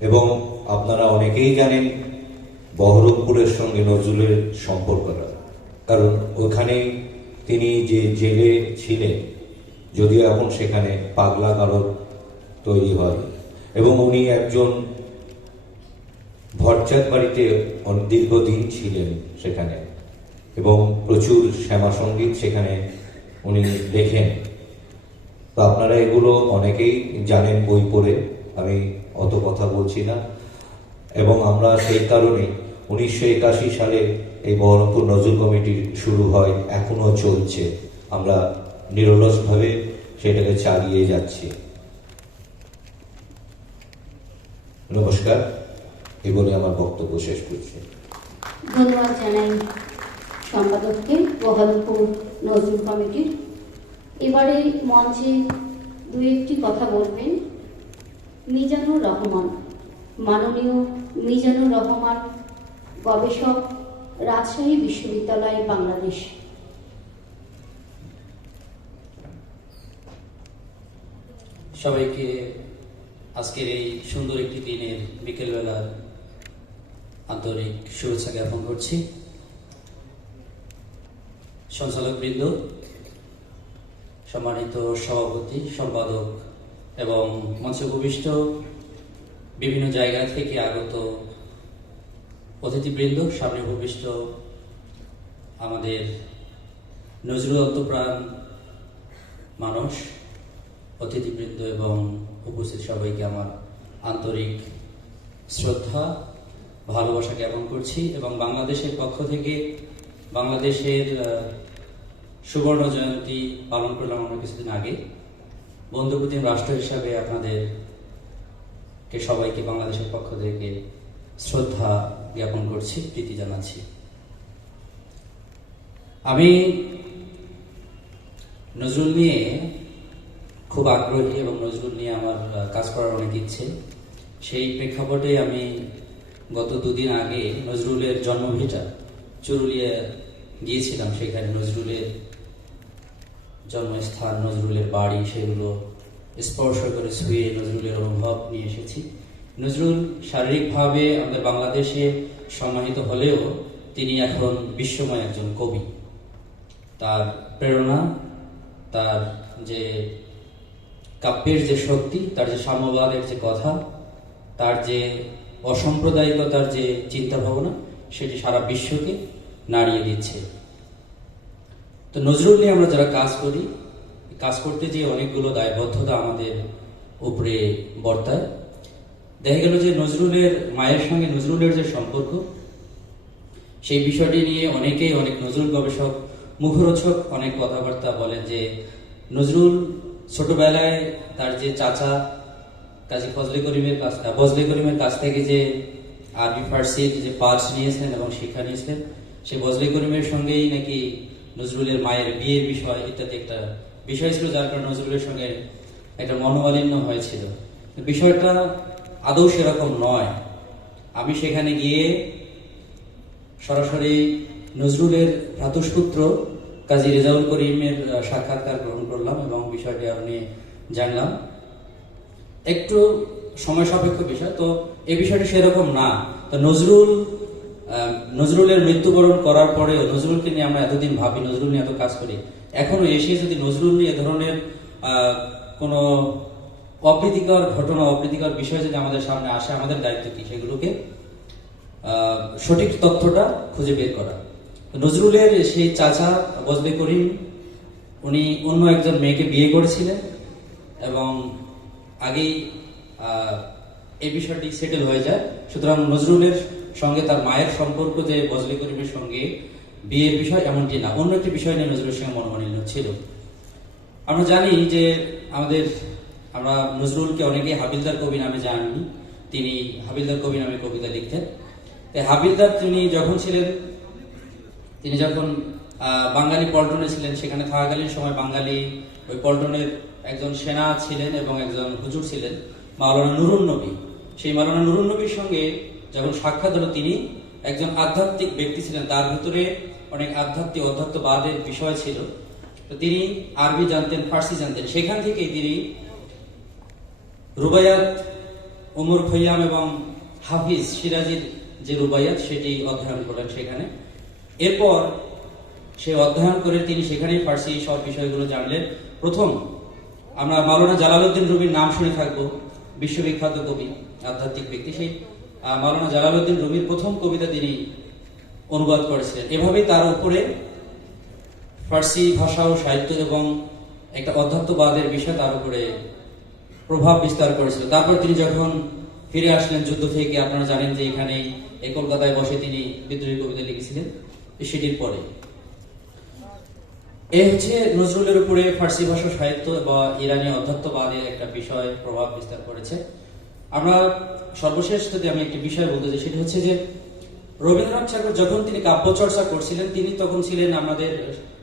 এবং আপনারা অনেকেই জানেন বহরমপুরের সঙ্গে নজরুলের সম্পর্কটা, কারণ ওখানেই তিনি যে জেলে ছিলেন, যদিও এখন সেখানে পাগলা গারদ তৈরি হয়, এবং উনি একজন ভট্টাচার বাড়িতে দীর্ঘদিন ছিলেন সেখানে, এবং প্রচুর শ্যামা সঙ্গীত সেখানে উনি লেখেন। তো আপনারা এগুলো অনেকেই জানেন বই পড়ে, আমি অত কথা বলছি না। এবং আমরা সেই কারণে 1981 সালে এই বহরমপুর নজরুল কমিটি শুরু হয়, এখনো চলছে, আমরা নিরলসভাবে সেটাকে চালিয়ে যাচ্ছি। নমস্কার, এই বলে আমার বক্তব্য শেষ করছি। ধন্যবাদ জানাই সম্পাদককে, বহরমপুর নজরুল কমিটির। এবারে মঞ্চে দু একটি কথা বলবেন মিজানুর রহমান, মাননীয় মিজানুর রহমান, গবেষক, রাজশাহী বিশ্ববিদ্যালয়, বাংলাদেশ। সবাইকে আজকের এই সুন্দর একটি দিনের বিকেলবেলার আন্তরিক শুভেচ্ছা জ্ঞাপন করছি। সঞ্চালকবৃন্দ, সম্মানিত সভাপতি, সম্পাদক এবং মঞ্চে উপবিষ্ট বিভিন্ন জায়গা থেকে আগত অতিথিবৃন্দ, সামনে উপবিষ্ট আমাদের নজরুল অন্তপ্রাণ মানুষ, অতিথিবৃন্দ এবং উপস্থিত সবাইকে আমার আন্তরিক শ্রদ্ধা, ভালোবাসা জ্ঞাপন করছি। এবং বাংলাদেশের পক্ষ থেকে বাংলাদেশের সুবর্ণ জয়ন্তী পালন করলাম আমরা কিছুদিন আগে। বন্ধুপ্রতিম রাষ্ট্র হিসাবে আপনাদেরকে সবাইকে বাংলাদেশের পক্ষ থেকে শ্রদ্ধা জ্ঞাপন করছি, প্রীতি জানাচ্ছি। আমি নজরুল নিয়ে খুব আগ্রহী এবং নজরুল নিয়ে আমার কাজ করার অনেক ইচ্ছে। সেই প্রেক্ষাপটে আমি গত দুদিন আগে নজরুলের জন্মভিটা চুরুলিয়া গিয়েছিলাম। সেখানে নজরুলের জন্মস্থান, নজরুলের বাড়ি, সেগুলো স্পর্শ করে ছুঁয়ে নজরুলের অনুভব নিয়ে এসেছি। নজরুল শারীরিকভাবে আমাদের বাংলাদেশে সম্মানিত হলেও তিনি এখন বিশ্বময় একজন কবি। তার প্রেরণা, তার যে কাব্যের যে শক্তি, তার যে সাম্যবাদের যে কথা, তার যে অসাম্প্রদায়িকতার যে চিন্তা ভাবনা, সেটি সারা বিশ্বকে নাড়িয়ে দিচ্ছে। তো নজরুল নিয়ে আমরা যারা কাজ করি, কাজ করতে যে অনেকগুলো দায়বদ্ধতা আমাদের উপরে বর্তায়। দেখা গেল যে নজরুলের মায়ের সঙ্গে নজরুলের যে সম্পর্ক, সেই বিষয়টি নিয়ে অনেকেই, অনেক নজরুল গবেষক মুখরোচক অনেক কথাবার্তা বলেন যে নজরুল ছোটবেলায় তার যে চাচা কাজী বজলে করিমের কাছ থেকে যে আরবি ফার্সির যে পাঠ নিয়েছেন এবং শিক্ষা নিয়েছেন, সেই বজলে করিমের সঙ্গেই নাকি নজরুলের মায়ের বিয়ের বিষয় ইত্যাদি একটা বিষয় ছিল, যার কারণে নজরুলের সঙ্গে একটা মনোমালিন্য হয়েছিল। বিষয়টা আদৌ সেরকম নয়। আমি সেখানে গিয়ে সরাসরি নজরুলের ভ্রাতুষ্পুত্র কাজী রেজাউল করিমের সাক্ষাৎকার গ্রহণ করলাম এবং বিষয়টি আরো নিয়ে জানলাম। একটু সময় সাপেক্ষ বিষয়, তো এই বিষয়টি সেরকম না। তো নজরুলের মৃত্যুবরণ করার পরেও নজরুলকে নিয়ে আমরা এতদিন ভাবি, নজরুল নিয়ে এত কাজ করি, এখনো এসে যদি নজরুল নিয়ে এ ধরনের কোনো অপ্রীতিকর ঘটনা, অপ্রীতিকর বিষয় যদি আমাদের সামনে আসে, আমাদের দায়িত্ব কি সেগুলোকে সঠিক তথ্যটা খুঁজে বের করা। নজরুলের সেই চাচা বজলে করিম, উনি অন্য একজন মেয়েকে বিয়ে করেছিলেন এবং আগেই এই বিষয়টি সেটেল হয়ে যায়। সুতরাং নজরুলের সঙ্গে তার মায়ের সম্পর্ক যে বজলে করিমের সঙ্গে বিয়ের বিষয় এমনটি না, অন্য একটি বিষয় নিয়ে নজরুলের সঙ্গে মনোমালিন্য ছিল। আমরা জানি যে আমরা নজরুলকে অনেকেই হাবিলদার কবি নামে জানি। তিনি হাবিলদার কবি নামে কবিতা লিখতেন। হাবিলদার তিনি যখন বাঙালি পল্টনে ছিলেন, সেখানে থাকাকালীন সময় বাঙালি ওই পল্টনের একজন সেনা ছিলেন এবং একজন হুজুর ছিলেন মাওলানা নুরুন নবী। সেই মাওলানা নুরুন নবীর সঙ্গে যখন সাক্ষাৎ হলো, তিনি একজন আধ্যাত্মিক ব্যক্তি ছিলেন, তার ভিতরে অনেক অধ্যাত্মবাদের বিষয় ছিল। তো তিনি আরবি জানতেন, ফার্সি জানতেন। সেখান থেকেই তিনি রুবায়াত ওমর খৈয়াম এবং হাফিজ সিরাজির যে রুবাইয়াত সেটি অধ্যয়ন করলেন সেখানে। এরপর সে অধ্যয়ন করে তিনি সেখানেই ফার্সি সব বিষয়গুলো জানলেন। প্রথম আমরা মাওলানা জালালউদ্দিন রুমির নাম শুনে থাকবো, বিশ্ববিখ্যাত কবি, আধ্যাত্মিক ব্যক্তি। সেই মাওলানা জালালউদ্দিন রুমির প্রথম কবিতা তিনি অনুবাদ করেছিলেন। এভাবেই তার উপরে ফার্সি ভাষা ও সাহিত্য এবং একটা অধ্যাত্মবাদের বিষয় তার উপরে প্রভাব বিস্তার করেছিল। তারপর তিনি যখন ফিরে আসলেন যুদ্ধ থেকে, আপনারা জানেন যে এখানে এই কলকাতায় বসে তিনি বিদ্রোহী কবিতা লিখেছিলেন। সেটির পরে এই হচ্ছে নজরুলের উপরে ফার্সি ভাষা সাহিত্য বা ইরানি অধ্যাত্মবাদের একটা বিষয় প্রভাব বিস্তার করেছে। আমরা সর্বশেষ যদি আমি একটি বিষয় বলতে চাই, সেটি হচ্ছে যে রবীন্দ্রনাথ ঠাকুর যখন তিনি কাব্য চর্চা করছিলেন, তিনি তখন ছিলেন আমাদের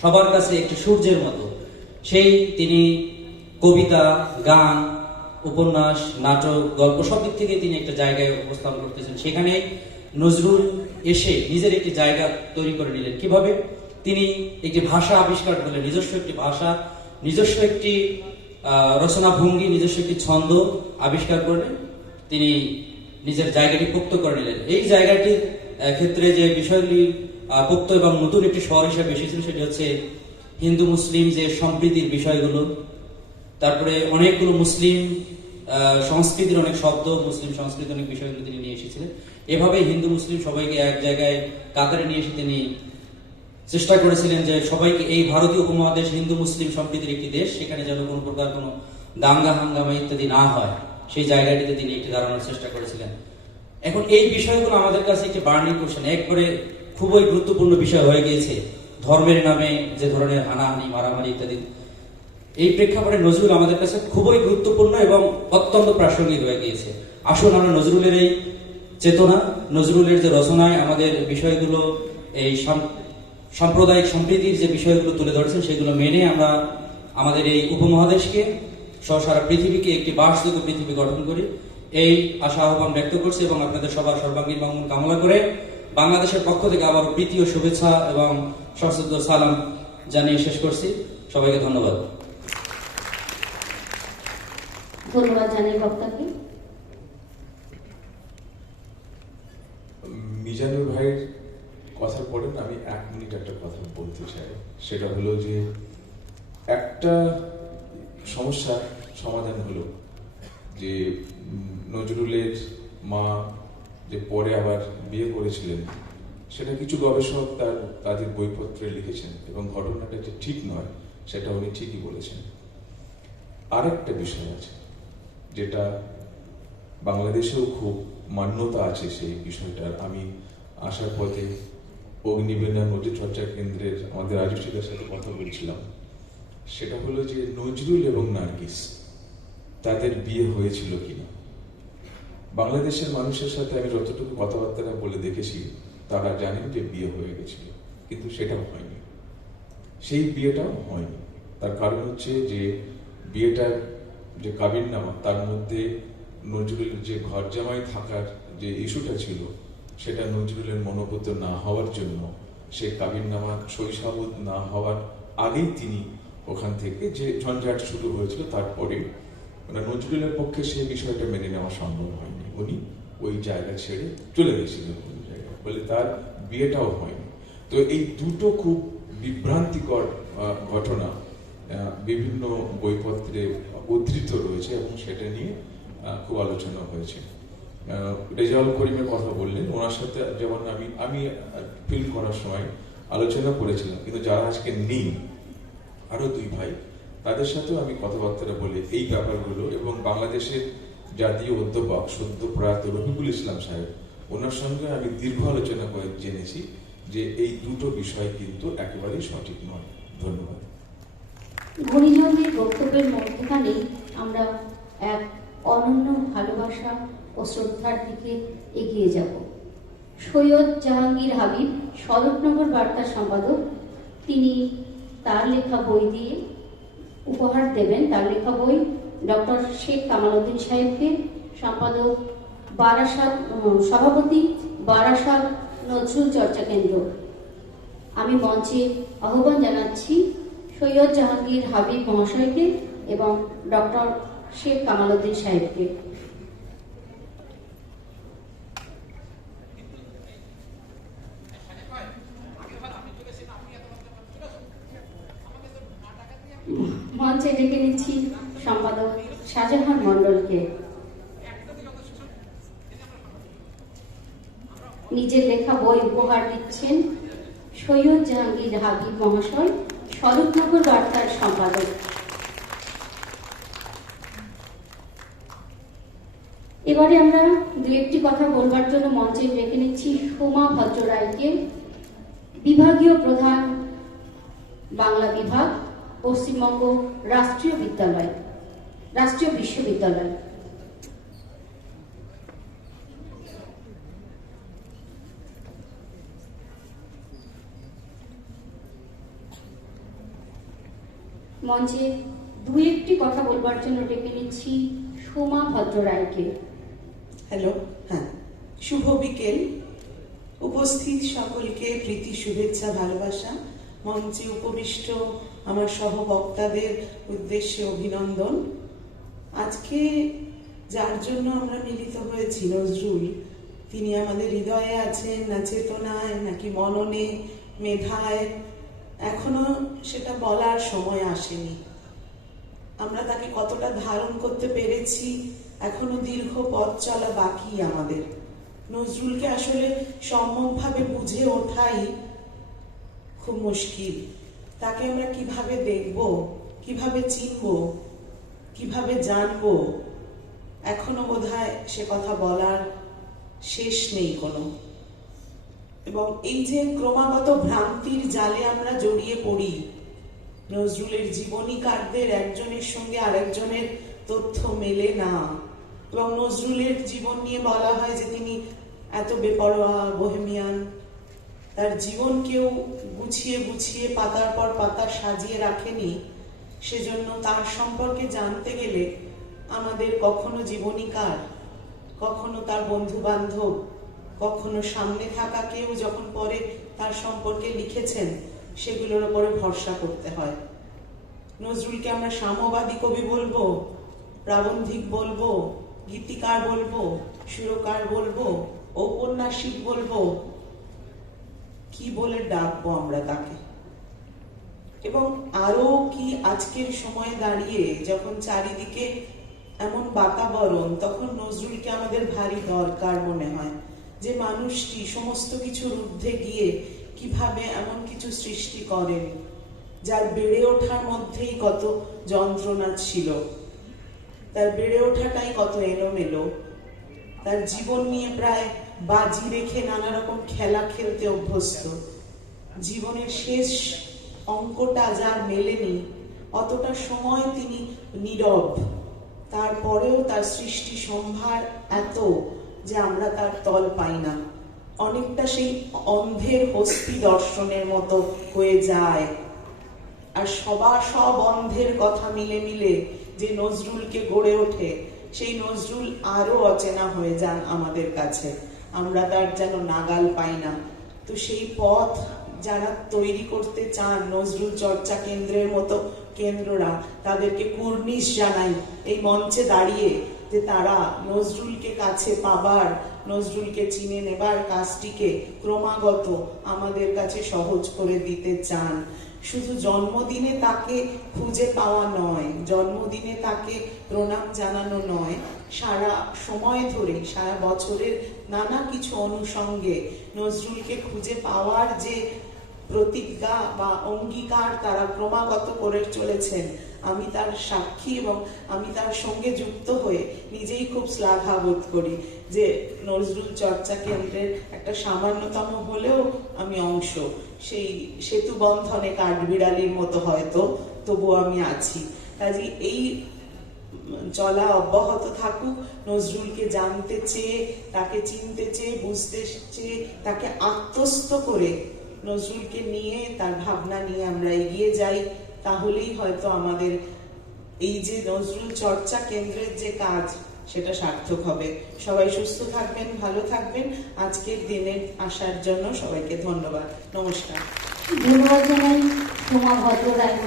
সবার কাছে একটি সূর্যের মতো। সেই তিনি কবিতা, গান, উপন্যাস, নাটক, গল্প সব দিক থেকে তিনি একটা জায়গায় উপস্থাপন করতেছেন। সেখানে নজরুল এসে নিজের একটি জায়গা তৈরি করে নিলেন। কিভাবে? তিনি একটি ভাষা আবিষ্কার করলেন, নিজস্ব একটি ভাষা, নিজস্ব একটি রচনা ভঙ্গি, নিজস্ব একটি ছন্দ আবিষ্কার করলেন। তিনি নিজের জায়গাটি পোক্ত করে নিলেন। এই জায়গাটির ক্ষেত্রে যে বিষয়গুলি পোক্ত এবং নতুন একটি শহর হিসাবে এসেছিল সেটি হচ্ছে হিন্দু মুসলিম যে সম্প্রীতির বিষয়গুলো, তারপরে অনেকগুলো মুসলিম সংস্কৃতির অনেক শব্দ, মুসলিম সংস্কৃতির অনেক বিষয়গুলো তিনি নিয়ে এসেছিলেন। এভাবে হিন্দু মুসলিম সবাইকে এক জায়গায় কাতারে নিয়ে এসে তিনি চেষ্টা করেছিলেন যে সবাইকে, এই ভারতীয় উপমহাদেশ হিন্দু মুসলিম সম্প্রীতির একটি দেশ, সেখানে যেন কোনো প্রকার কোনো দাঙ্গা হাঙ্গামা ইত্যাদি না হয়, সেই জায়গাটিতে তিনি একটি দাঁড়ানোর চেষ্টা করেছিলেন। এখন এই বিষয়গুলো আমাদের কাছে একটি বার্নিং কোশ্চেন, একবারে খুবই গুরুত্বপূর্ণ বিষয় হয়ে গিয়েছে। ধর্মের নামে যে ধরনের হানাহানি, মারামারি ইত্যাদি, এই প্রেক্ষাপটে নজরুল আমাদের কাছে খুবই গুরুত্বপূর্ণ এবং অত্যন্ত প্রাসঙ্গিক হয়ে গিয়েছে। আসুন আমরা নজরুলের এই চেতনা, নজরুলের যে রচনায় আমাদের বিষয়গুলো, এই সাম্প্রদায়িক সম্প্রীতির যে বিষয়গুলো তুলে ধরেছেন, সেগুলো মেনে আমরা আমাদের এই উপমহাদেশকে সহ সারা পৃথিবীকে একটি বাসযোগ্য পৃথিবী গঠন করি, এই আশা আহ্বান ব্যক্ত করছি এবং আপনাদের সবার সর্বাঙ্গীন মঙ্গল কামনা করে বাংলাদেশের পক্ষ থেকে আবার প্রীতি ও শুভেচ্ছা এবং সশ্রদ্ধ সালাম জানিয়ে শেষ করছি। সবাইকে ধন্যবাদ। ধন্যবাদ জানাই বক্তাকে। মিজানুর ভাইয়ের কথার পরে আমি 1 মিনিট একটা কথা বলতে চাই। সেটা হলো যে একটা সমস্যা সমাধান হলো যে নজরুলের মা যে পরে আবার বিয়ে করেছিলেন, সেটা কিছু গবেষক তাদের বইপত্রে লিখেছেন এবং ঘটনাটা যে ঠিক নয় সেটা উনি ঠিকই বলেছেন। আরেকটা বিষয় আছে যেটা বাংলাদেশেও খুব মান্যতা আছে সেই বিষয়টার। আমি আসার পথে অগ্নিবীণা নদী চর্চা কেন্দ্রের আমাদের রাজস্বীদের সাথে কথা বলছিলাম। সেটা হলো যে নজরুল এবং নার্গিস তাদের বিয়ে হয়েছিল কিনা। বাংলাদেশের মানুষের সাথে আমি যতটুকু কথাবার্তা বলে দেখেছি, তারা জানেন যে বিয়ে হয়ে গেছিল, কিন্তু সেটাও হয়নি, সেই বিয়েটাও হয়নি। তার কারণ হচ্ছে যে বিয়েটার যে কাবিননামা, তার মধ্যে নজরুলের যে ঘর জামাই থাকার যে ইস্যুটা ছিল, সেটা নজরুলের মনোপুত না হওয়ার জন্য, সেই কাবিননামা শৈশাবত না হওয়ার আগেই তিনি ওখান থেকে যে ঝঞ্ঝাট শুরু হয়েছিল, তারপরে নজরুলের পক্ষে সেই বিষয়টা মেনে নেওয়া সম্ভব হয়নি। উনি ওই জায়গা ছেড়ে চলে গেছিলেন অন্য জায়গায়, বলে তার বিয়েটাও হয়নি। তো এই দুটো খুব বিভ্রান্তিকর ঘটনা বিভিন্ন বইপত্রে উদ্ধৃত রয়েছে এবং সেটা নিয়ে খুব আলোচনা হয়েছে। রেজাউল করিমের কথা বললেন, ওনার সাথে যেমন আমি ফিল করার সময় আলোচনা করেছিলাম, কিন্তু যারা আজকে নেই, আরো 2 ভাই, তাদের সাথেও আমি কথাবার্তা বলে এই ব্যাপারগুলো, এবং বাংলাদেশের জাতীয় অধ্যাপক সদ্য প্রয়াত রফিকুল ইসলাম সাহেব, ওনার সঙ্গে আমি দীর্ঘ আলোচনা করে জেনেছি যে এই দুটো বিষয় কিন্তু একেবারেই সঠিক নয়। ধন্যবাদ। গুণীজনদের বক্তব্যের মধ্যখানে আমরা এক অনন্য ভালোবাসা ও শ্রদ্ধার দিকে এগিয়ে যাব। সৈয়দ জাহাঙ্গীর হাবিব, স্বরূপনগর বার্তার সম্পাদক, তিনি তার লেখা বই দিয়ে উপহার দেবেন। তার লেখা বই ডক্টর শেখ কামাল উদ্দিন সাহেবকে, সম্পাদক বারাসাত, সভাপতি বারাসাত নজরুল চর্চা কেন্দ্র। আমি মঞ্চে আহ্বান জানাচ্ছি সৈয়দ জাহাঙ্গীর হাবিব মহাশয়কে এবং ডক্টর শেখ কামাল উদ্দিন সাহেবকে। মণ্ডলকে। নিজের লেখা বই উপহার দিচ্ছেন সৈয়দ জাহাঙ্গীর হাবিব মহাশয়, স্বরূপনগর বার্তার সম্পাদক। এবারে আমরা দু একটি কথা বলবার জন্য মঞ্চে ডেকে নিচ্ছি সোমা ভদ্র রায়কে, বিভাগীয় প্রধান, বাংলা বিভাগ, পশ্চিমবঙ্গ রাষ্ট্রীয় বিশ্ববিদ্যালয়। মঞ্চে দু একটি কথা বলবার জন্য ডেকে নিচ্ছি সোমা ভদ্র রায়কে। হ্যালো, হ্যাঁ, শুভ বিকেল। উপস্থিত সকলকে প্রীতি, শুভেচ্ছা, ভালোবাসা। মঞ্চে উপবিষ্ট আমার সহবক্তাদের উদ্দেশ্যে অভিনন্দন। আজকে যার জন্য আমরা মিলিত হয়েছি, নজরুল, তিনি আমাদের হৃদয়ে আছেন না চেতনায়, নাকি মননে, মেধায়, এখনো সেটা বলার সময় আসেনি। আমরা তাকে কতটা ধারণ করতে পেরেছি, এখনো দীর্ঘ পথ চলা বাকি আমাদের। নজরুলকে আসলে সম্যকভাবে বুঝে ওঠাই খুব মুশকিল। তাকে আমরা কিভাবে দেখব, কিভাবে চিনব, কিভাবে জানব, এখনো বোধহয় সে কথা বলার শেষ নেই কোনো। এবং এই যে ক্রমাগত ভ্রান্তির জালে আমরা জড়িয়ে পড়ি, নজরুলের জীবনীকারদের একজনের সঙ্গে আরেকজনের তথ্য মেলে না, এবং নজরুলের জীবন নিয়ে বলা হয় যে তিনি এত বেপরোয়া, বোহেমিয়ান। তার জীবনকেও গুছিয়ে গুছিয়ে পাতার পর পাতা সাজিয়ে রাখেনি। সেজন্য তার সম্পর্কে জানতে গেলে আমাদের কখনো জীবনীকার, কখনো তার বন্ধু বান্ধব, কখনো সামনে থাকা কেউ যখন পরে তার সম্পর্কে লিখেছেন, সেগুলোর উপরে ভরসা করতে হয়। নজরুলকে আমরা সাম্যবাদী কবি বলবো, প্রাবন্ধিক বলবো, গীতিকার বলবো, সুরকার বলবো, ঔপন্যাসিক বলবো, কি বলে ডাকবো আমরা তাকে? এবং আরো কি আজকের সময়ে দাঁড়িয়ে যখন চারিদিকে এমন বাতাবরণ, তখন নজরুলকে আমাদের ভারী দরকার মনে হয়। যে মানুষটি সমস্ত কিছুর ঊর্ধ্বে গিয়ে কিভাবে এমন কিছু সৃষ্টি করেন, যার বেড়ে ওঠার মধ্যেই কত যন্ত্রণা ছিল, তার বেড়ে ওঠাটাই কত এলোমেলো, তার জীবন নিয়ে প্রায় বাজি রেখে নানা রকম খেলা খেলতে অভ্যস্ত। জীবনের শেষ অঙ্কটা যার মেলেনি, অতটা সময় তিনি নীরব, তারপরেও তার সৃষ্টি সম্ভার এত যে আমরা তার তল পাই না। অনেকটা সেই অন্ধের হস্তি দর্শনের মতো হয়ে যায়। আর সব অন্ধের কথা মিলে মিলে যে নজরুলকে গড়ে ওঠে, সেই নজরুল আরো অচেনা হয়ে যান আমাদের কাছে। আমরা তার যেন নাগাল পাই না। তো সেই পথ যারা তৈরি করতে চান, নজরুল চর্চা কেন্দ্রের মতো কেন্দ্ররা, তাদেরকে কুর্নিশ জানাই এই মঞ্চে দাঁড়িয়ে, যে তারা নজরুলকে কাছে পাবার, নজরুলকে চিনে নেবার কাজটিকে ক্রমাগত আমাদের কাছে সহজ করে দিতে চান। শুধু জন্মদিনে তাকে খুঁজে পাওয়া নয়, জন্মদিনে তাকে প্রণাম জানানো নয়, সারা সময় ধরে, সারা বছরের নানা কিছু অনুষঙ্গে নজরুলকে খুঁজে পাওয়ার যে প্রতিজ্ঞা বা অঙ্গীকার তারা ক্রমাগত করে চলেছেন, আমি তার সাক্ষী এবং আমি তার সঙ্গে যুক্ত হয়ে নিজেই খুব শ্লাঘা বোধ করি যে নজরুল চর্চা কেন্দ্রের একটা সামান্যতম হলেও আমি অংশ। সেই সেতু বন্ধনে কাঠবিড়ালির মতো হয়তো, তবুও আমি আছি। কাজে এই চলা অব্যাহত থাকুক। নজরুলকে জানতে চেয়ে, তাকে চিনতে চেয়ে, বুঝতে চেয়ে, তাকে আত্মস্থ করে নজরুলকে নিয়ে, তার ভাবনা নিয়ে আমরা এগিয়ে যাই। তাহলেই হয়তো আমাদের এই যে নজরুল চর্চা কেন্দ্রের যে কাজ, সেটা সার্থক হবে। সবাই সুস্থ থাকবেন, ভালো থাকবেন। আজকের দিনে আসার জন্য সবাইকে ধন্যবাদ। নমস্কার। ধন্যবাদ জানাই সোমা ভদ্র রায়।